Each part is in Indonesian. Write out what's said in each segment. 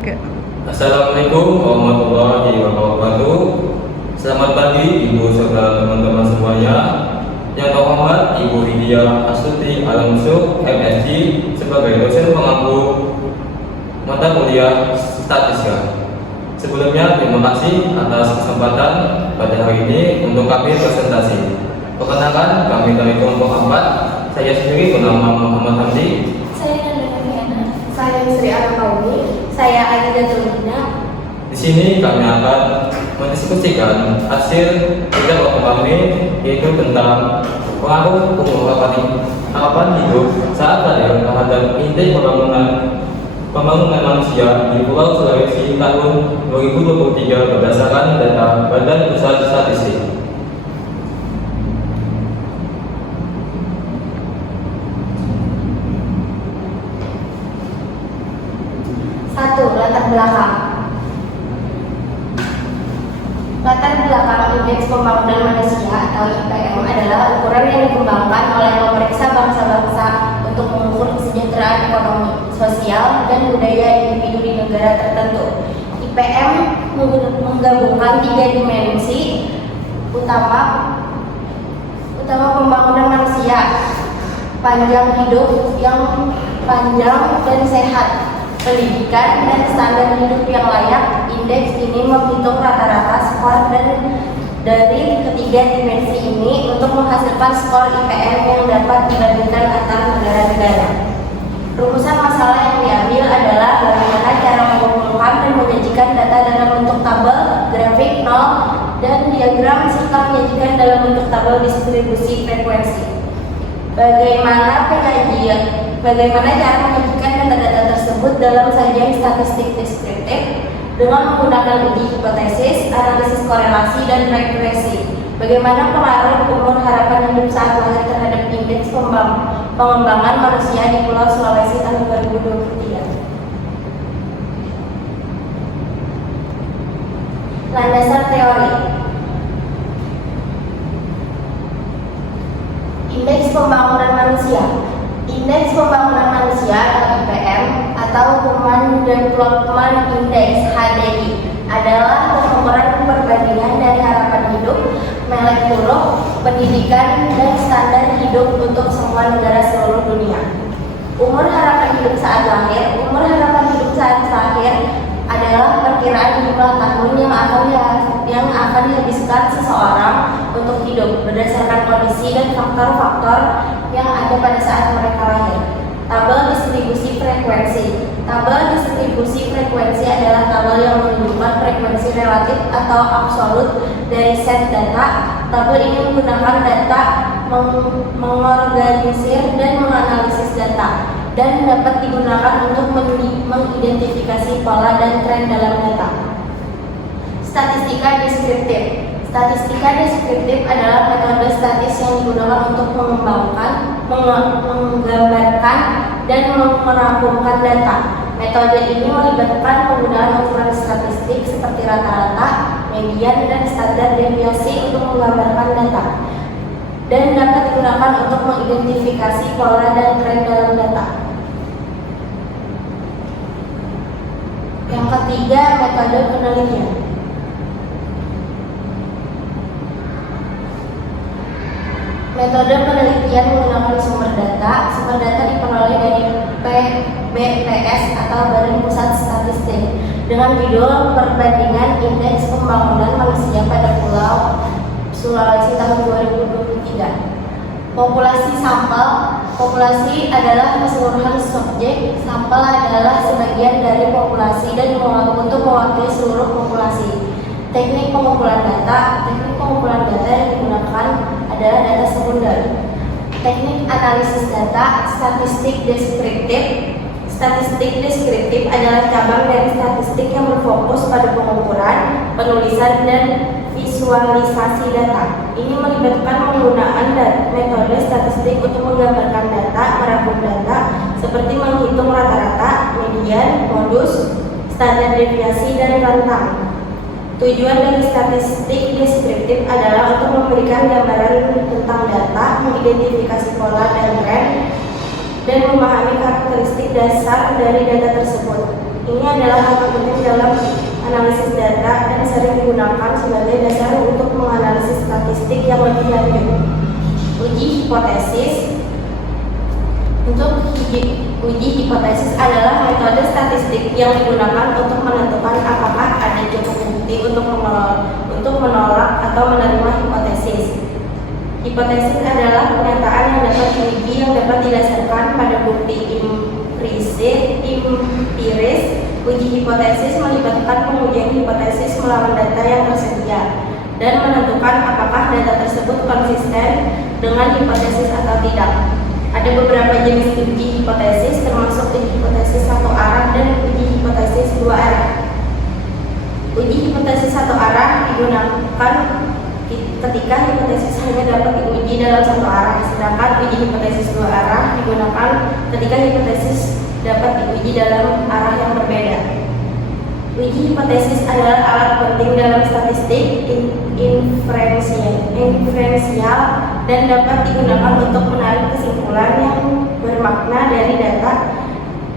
Oke. Assalamualaikum warahmatullahi wabarakatuh. Selamat pagi Ibu serta teman-teman semuanya. Yang terhormat Ibu Lydia Astuti Alamsyuk MSc sebagai dosen pengampu mata kuliah Statistika. Sebelumnya terima kasih atas kesempatan pada hari ini untuk kami presentasi. Perkenalkan, kami dari kelompok 4. Saya sendiri bernama Muhammad Hamdi. Saya Nanda Fiana. Saya Sri Arakauni. Saya Aida Tulina. Di sini kami akan mendiskusikan hasil kerja kelompok kami, yaitu tentang pengaruh harapan hidup saat ada terhadap indeks pembangunan manusia di Pulau Sulawesi tahun 2023 berdasarkan data Badan Pusat Statistik. Latar belakang. Latar belakang indeks pembangunan manusia atau IPM adalah ukuran yang dikembangkan oleh pemeriksa bangsa-bangsa untuk mengukur kesejahteraan ekonomi, sosial, dan budaya individu di negara tertentu. IPM menggabungkan 3 dimensi utama pembangunan manusia: panjang hidup yang panjang dan sehat, pendidikan, dan standar hidup yang layak. Indeks ini menghitung rata-rata skor dan dari ketiga dimensi ini untuk menghasilkan skor IPM yang dapat dibandingkan antar negara-negara. Rumusan masalah yang diambil adalah bagaimana cara mengumpulkan dan menyajikan data dalam bentuk tabel, grafik, nol, dan diagram, serta menyajikan dalam bentuk tabel distribusi frekuensi. Bagaimana cara menyajikan data-data tersebut dalam sajian statistik deskriptif dengan menggunakan uji hipotesis, analisis korelasi, dan regresi. Bagaimana pengaruh umur harapan hidup saat lahir terhadap indeks pengembangan manusia di Pulau Sulawesi tahun 2023. Landasan teori. Indeks pembangunan manusia. Indeks pembangunan manusia atau IPM atau Human Development Index (HDI) adalah pengukuran perbandingan dari harapan hidup, melek huruf, pendidikan, dan standar hidup untuk semua negara seluruh dunia. Umur harapan hidup saat lahir. Umur harapan hidup saat lahir adalah perkiraan jumlah tahun yang akan dihabiskan seseorang untuk hidup berdasarkan kondisi dan faktor-faktor yang ada pada saat mereka lahir. Tabel distribusi frekuensi. Tabel distribusi frekuensi adalah tabel yang menunjukkan frekuensi relatif atau absolut dari set data. Tabel ini menggunakan data, mengorganisir dan menganalisis data, dan dapat digunakan untuk mengidentifikasi pola dan tren dalam data. Statistika deskriptif. Statistika deskriptif adalah metode statis yang digunakan untuk mengembangkan, menggambarkan, dan merampungkan data. Metode ini melibatkan penggunaan ukuran statistik seperti rata-rata, median, dan standar deviasi untuk menggambarkan data, dan dapat digunakan untuk mengidentifikasi pola dan tren dalam data. Yang ketiga, metode penelitian. Metode penelitian menggunakan sumber data. Sumber data diperoleh dari BPS atau Badan Pusat Statistik dengan judul Perbandingan Indeks Pembangunan Manusia pada Pulau Sulawesi tahun 2023. Populasi sampel. Populasi adalah keseluruhan subjek. Sampel adalah sebagian dari populasi dan untuk mewakili seluruh populasi. Teknik pengumpulan data. Teknik pengumpulan data yang digunakan adalah data sekunder. Teknik analisis data. Statistik deskriptif. Statistik deskriptif adalah cabang dari statistik yang berfokus pada pengukuran, penulisan, dan visualisasi data. Ini melibatkan penggunaan metode statistik untuk menggambarkan data, merangkum data, seperti menghitung rata-rata, median, modus, standar deviasi, dan rentang. Tujuan dari statistik deskriptif adalah untuk memberikan gambaran tentang data, mengidentifikasi pola dan tren, dan memahami karakteristik dasar dari data tersebut. Ini adalah hal penting dalam analisis data dan sering digunakan sebagai dasar untuk menganalisis statistik yang lebih lanjut. Uji hipotesis. Untuk uji hipotesis adalah metode statistik yang digunakan untuk menentukan apakah ada cukup bukti untuk menolak atau menerima hipotesis. Hipotesis adalah pernyataan yang dapat diuji yang dapat didasarkan pada bukti empiris. Uji hipotesis melibatkan pengujian hipotesis melawan data yang tersedia dan menentukan apakah data tersebut konsisten dengan hipotesis atau tidak. Ada beberapa jenis uji hipotesis, termasuk uji hipotesis satu arah dan uji hipotesis dua arah. Uji hipotesis satu arah digunakan ketika hipotesis hanya dapat diuji dalam satu arah, sedangkan uji hipotesis dua arah digunakan ketika hipotesis dapat diuji dalam arah yang berbeda. Uji hipotesis adalah alat penting dalam statistik inferensial dan dapat digunakan untuk menarik kesimpulan yang bermakna dari data.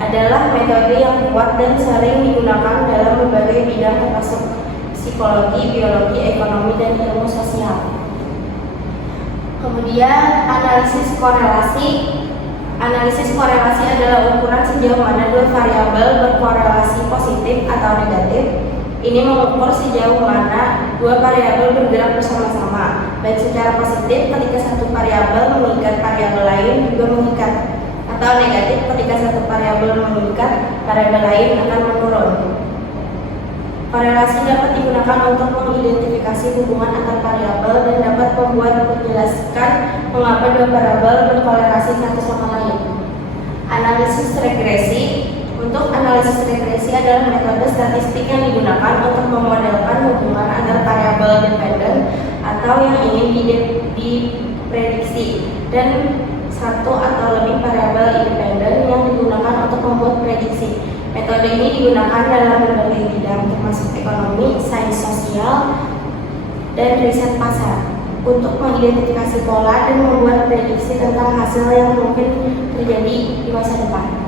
Adalah metode yang kuat dan sering digunakan dalam berbagai bidang termasuk psikologi, biologi, ekonomi, dan ilmu sosial. Kemudian analisis korelasi. Analisis korelasi adalah ukuran sejauh mana dua variabel berkorelasi positif atau negatif. Ini mengukur sejauh mana dua variabel bergerak bersama-sama, baik secara positif ketika satu variabel mengikat variabel lain juga mengikat, atau negatif ketika satu variabel mengikat variabel lain akan menurun. Korelasi dapat digunakan untuk mengidentifikasi hubungan antar variabel dan dapat menjelaskan mengapa dua variabel berkorelasi satu sama lain. Analisis regresi. Untuk analisis regresi adalah metode statistik yang digunakan untuk memodelkan hubungan antar variabel dependen atau yang ingin diprediksi dan satu atau lebih variabel independen yang digunakan untuk membuat prediksi. Metode ini digunakan dalam berbagai bidang termasuk ekonomi, sains sosial, dan riset pasar untuk mengidentifikasi pola dan membuat prediksi tentang hasil yang mungkin terjadi di masa depan.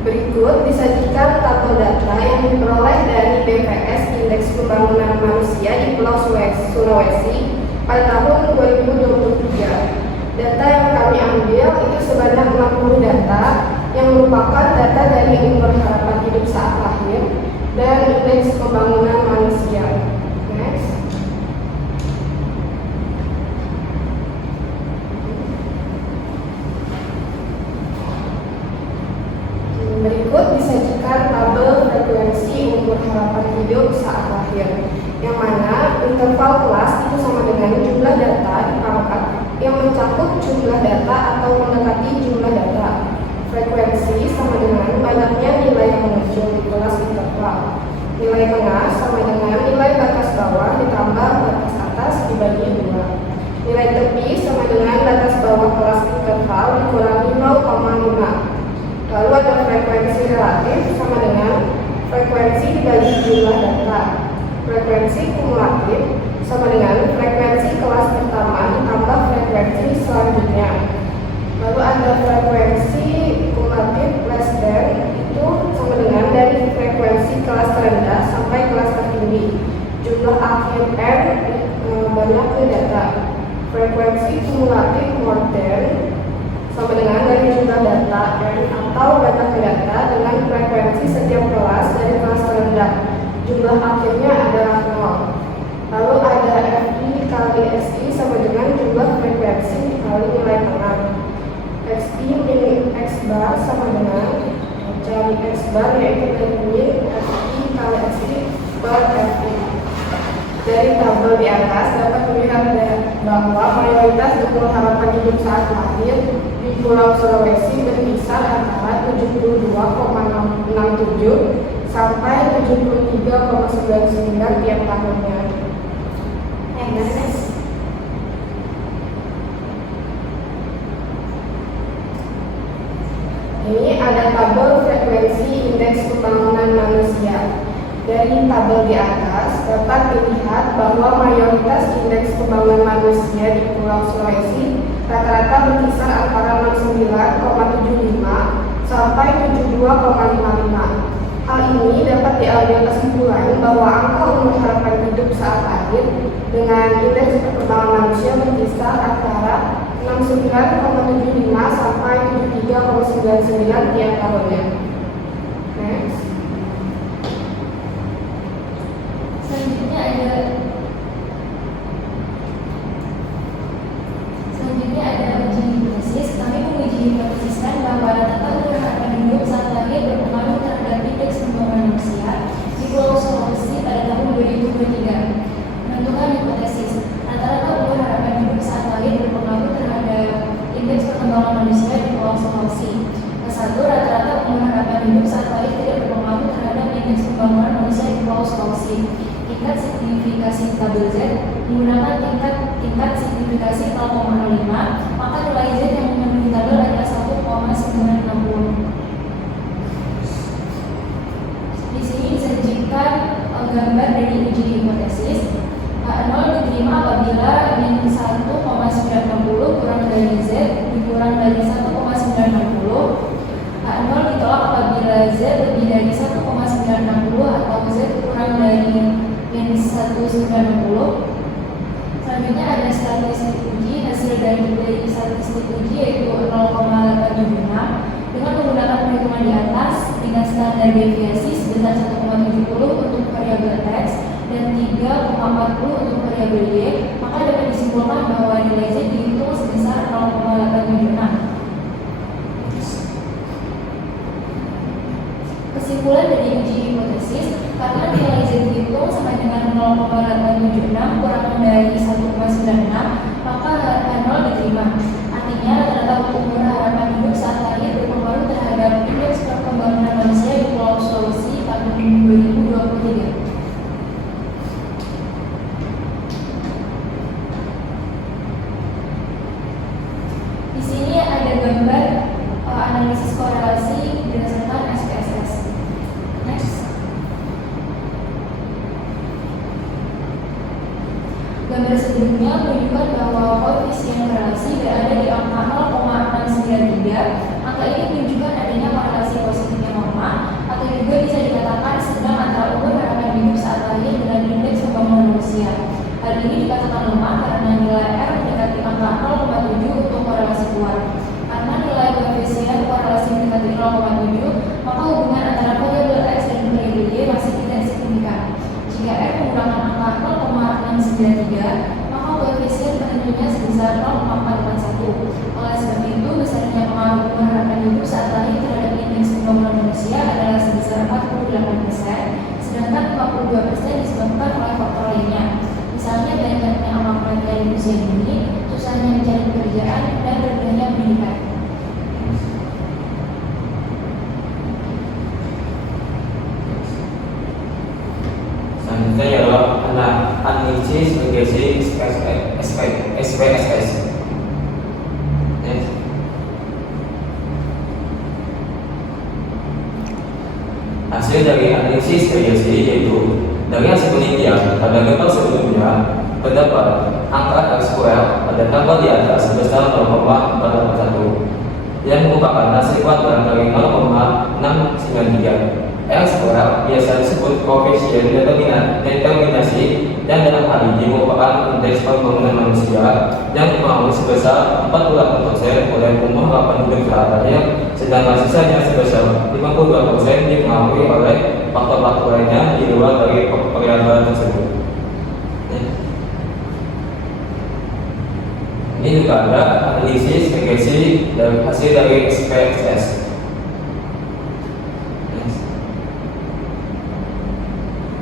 Berikut disajikan tabel data yang diperoleh dari BPS Indeks Pembangunan Manusia di Pulau Sulawesi pada tahun 2023. Data yang kami ambil itu sebanyak 60 data yang merupakan data dari umur harapan hidup saat lahir dan Indeks Pembangunan Manusia. Next. Berikut disajikan tabel frekuensi umur harapan hidup saat lahir, yang mana interval kelas itu sama dengan jumlah data di pangkat yang mencakup jumlah data atau mendekati jumlah data. Frekuensi sama dengan banyaknya nilai yang muncul di kelas interval. Nilai tengah sama dengan nilai batas bawah ditambah batas atas dibagi 2. Nilai tepi sama dengan batas bawah kelas interval dikurangi 0,5. Lalu ada frekuensi relatif sama dengan frekuensi dibagi jumlah data. Frekuensi kumulatif sama dengan frekuensi kelas pertama ditambah frekuensi selanjutnya. Lalu ada frekuensi kumulatif less than, itu sama dengan dari frekuensi kelas terendah sampai kelas tertinggi. Jumlah akhir n banyak ke data. Frekuensi kumulatif more than sama dengan dari jumlah data n atau banyak data dengan frekuensi setiap kelas dari kelas terendah. Jumlah akhirnya adalah 0. Lalu ada FI kali SI sama dengan jumlah frekuensi kali nilai tengah. XI min X bar sama dengan cari X bar yaitu min FI kali SI per FI. Dari tabel di atas dapat dilihat bahwa mayoritas umur harapan hidup saat lahir di Pulau Sulawesi berkisar antara 72,67 sampai 73,99 tiap tahunnya. Ini ada tabel frekuensi indeks pembangunan manusia. Dari tabel di atas dapat dilihat bahwa mayoritas indeks pembangunan manusia di Pulau Sulawesi rata-rata berkisar antara 69,75 sampai 72,55. Hal ini dapat diambil kesimpulan bahwa angka umur harapan hidup saat akhir dengan indeks perkembangan manusia berkisar antara 69,75 sampai 73,99 tiap tahunnya. Next. Selanjutnya ada uji hipotesis. Kami menguji hipotesiskan bahwa rata-rata umur harapan hidup saat lahir berpengaruh terhadap indeks pembangunan manusia di Pulau Sulawesi pada tahun 2023. Menentukan hipotesis, rata-rata umur harapan hidup saat lahir berpengaruh terhadap indeks perkembangan manusia di Pulau Sulawesi. Ke-1, rata-rata umur harapan hidup saat lahir tidak berpengaruh terhadap indeks pembangunan manusia di Pulau Sulawesi. Tingkat signifikasi tabel Z menggunakan tingkat signifikasi 0,05, maka nilai Z yang memenuhi tabel adalah 1,960. Di sini disajikan gambar dari uji hipotesis. H0 diterima apabila min 1,960 kurang dari Z dikurang dari 1,960. H0 ditolak apabila Z lebih dari 1,960 atau Z kurang dari min 1,960. Selanjutnya ada statistik uji. Hasil dari statistik uji yaitu 0,876 dengan menggunakan perhitungan di atas dengan standar deviasi sebesar 1,70 untuk variabel X dan 3,40 untuk variabel Y, maka dapat disimpulkan bahwa nilai Z dihitung sebesar 0,876. Kesimpulan dari uji hipotesis, karena nilai Z dihitung sama dengan 0,876 kurang dari 1,96, maka H0 diterima. Artinya rata-rata umur harapan hidup saat lahir berpengaruh terhadap indeks perkembangan manusia di Pulau Sulawesi pada tahun 2023. Di sini ada gambar analisis korelasi berdasarkan SPSS. Next. Gambar sebelumnya menunjukkan bahwa koefisien korelasi berada di angka 0,693. Angka ini menunjukkan adanya korelasi positifnya norma, atau juga bisa dikatakan sedang antara umur harapan hidup saat lahir dengan indeks pembangunan manusia. Hal ini dikatakan lemah karena nilai R mendekati angka 0,7 untuk korelasi kuat. Karena nilai koefisien korelasi mendekati 0,7, maka hubungan antara variabel X dan variabel Y masih tidak signifikan. Jika R menggunakan angka 0,693, maka koefisien penentunya sebesar 0,481. Oleh sebab itu, besarnya pengaruh umur harapan hidup saat lahir terhadap indeks pembangunan manusia adalah sebesar 48%, sedangkan 42% disebabkan oleh faktor lainnya. Misalnya banyaknya anak remaja di usia dini, susahnya mencari pekerjaan, dan rendahnya pendidikan. Selanjutnya adalah analisis regressi SPSS. Hasil dari analisis regressi yaitu dari hasil penelitian pada gambar sebelumnya terdapat angka R-square pada tanggal di atas sebesar 0,481 yang merupakan hasil kuadran dari 0,693. R-square biasa disebut koefisien determinasi dan dalam hal ini merupakan indeks pembangunan manusia yang berpengaruh sebesar 48% oleh umur harapan hidup seadanya, sedangkan sisanya sebesar 52% dipengaruhi oleh faktor-faktor lainnya di luar dari variabel tersebut. Ini juga ada analisis regresi dari hasil dari SPSS.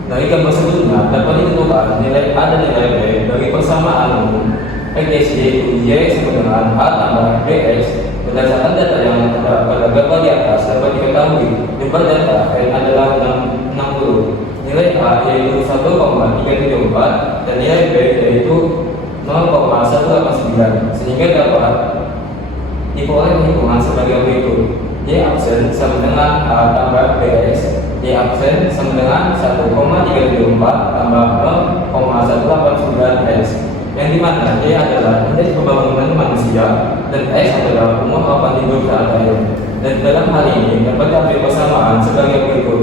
Dari gambar sebelumnya dapat ditentukan nilai A dan nilai B dari persamaan umum X Y sama dengan A tambah BX. Berdasarkan data yang terdapat pada gambar di atas dapat diketahui jumlah data N adalah 60. Nilai A yaitu 1,374 dan nilai B yaitu 0,189, sehingga dapat diperoleh perhitungan sebagai berikut: Y absen sama dengan A tambah BX Y absen sama dengan 1,374 tambah 0,189 X, yang dimana Y adalah indeks pembangunan manusia dan X adalah umur harapan hidup saat lahir. Dan dalam hal ini dapat diambil persamaan sebagai berikut.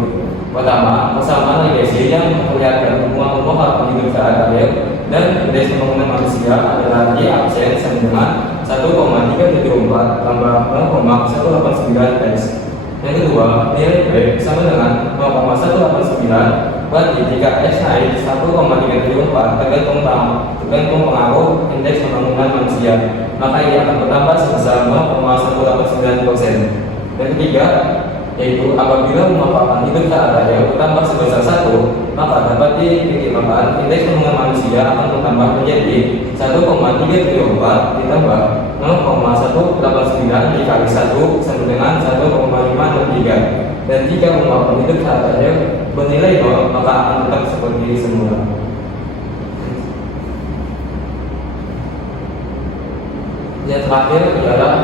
Pertama, persamaan legasi yang memperlihatkan umur harapan hidup saat lahir dan indeks pembangunan manusia adalah Y absen sama dengan 1,374 tambah 0,189 X. Yang kedua, nilai B sama dengan 0,189, berarti jika X naik 1,374 tergantung pengaruh indeks pembangunan manusia, maka ini akan bertambah sebesar 0,189%. Yang ketiga, yaitu apabila umur harapan hidup saat lahir bertambah sebesar 1, maka dapat diperkirakan indeks pembangunan manusia akan bertambah menjadi 1,374 ditambah 0,189 dikali 1 sama dengan 1,563. Dan jika umur harapan hidup saat lahir bernilai 0, maka akan tetap seperti semula. Yang terakhir adalah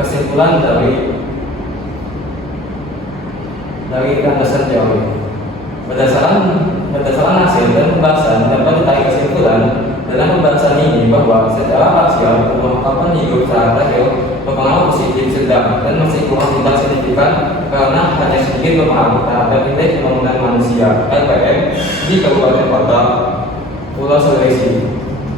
kesimpulan dari landasan teori. Berdasarkan hasil dan pembahasan dapat ditarik kesimpulan dalam pembahasan ini bahwa secara parsial umur harapan hidup saat lahir berpengaruh positif sedang dan masih kurang tidak signifikan karena hanya sedikit berpengaruh terhadap indeks pembangunan manusia (LPM) di Kabupaten Kota Pulau Sulawesi.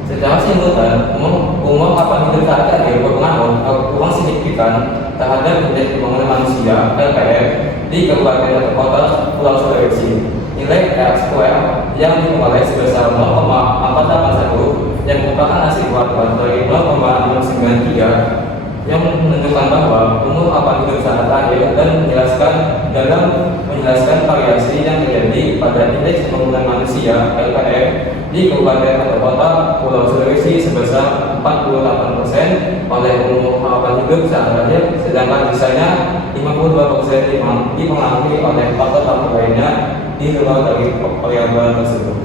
Secara simultan, umur harapan hidup saat lahir berpengaruh kurang signifikan terhadap indeks pembangunan manusia (LPM) di Kabupaten atau Kota Pulau Sulawesi. Nilai R square yang diperoleh sebesar 0,481 yang merupakan hasil kuadrat dari 0,693 yang menunjukkan bahwa umur harapan hidup saat lahir dan menjelaskan variasi yang terjadi pada indeks pembangunan manusia (LPM) di Kabupaten atau Kota Pulau Sulawesi sebesar 48% oleh umur harapan hidup saat lahir, sedangkan sisanya 52% dipengaruhi oleh faktor-faktor lainnya di luar dari variabel tersebut.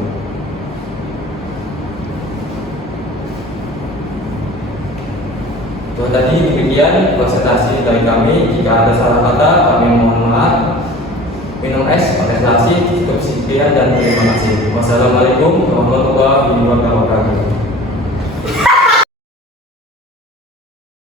Itu tadi demikian presentasi dari kami. Jika ada salah kata, kami mohon maaf. Minum es, prestasi, cukup sekian dan terima kasih. Wassalamualaikum warahmatullahi wabarakatuh.